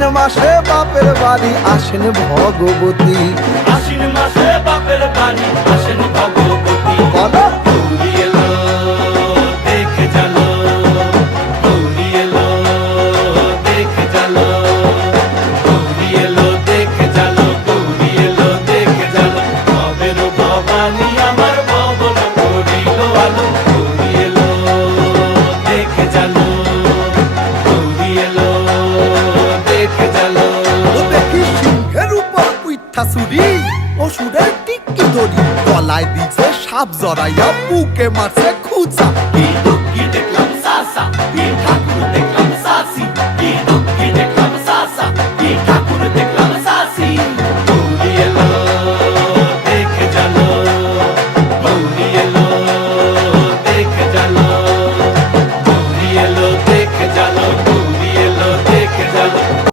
আশ্বিন মাসে বাপের বাড়ি আসেন ভগবতী, আশ্বিন মাসে বাপের বাড়ি আসেন ভগবতী। বলো গৌরী এলো দেখে জানো, গৌরী এলো দেখে জানো, গৌরী এলো দেখে জানো, গৌরী এলো দেখে জানো। ভবের ভবানী আমার ভবন করিল আলো। গৌরী এলো দেখে জানো, গৌরী এলো দেখে জানো। ও দেখি সিংহের উপর উইঠা চুরি, অসুরের টিকি দড়ি, গলায় দিছে সাপ জড়াইয়া বুকে মারছে খুঁচা। কি দেখলাম সাসা, কি ঠাকুর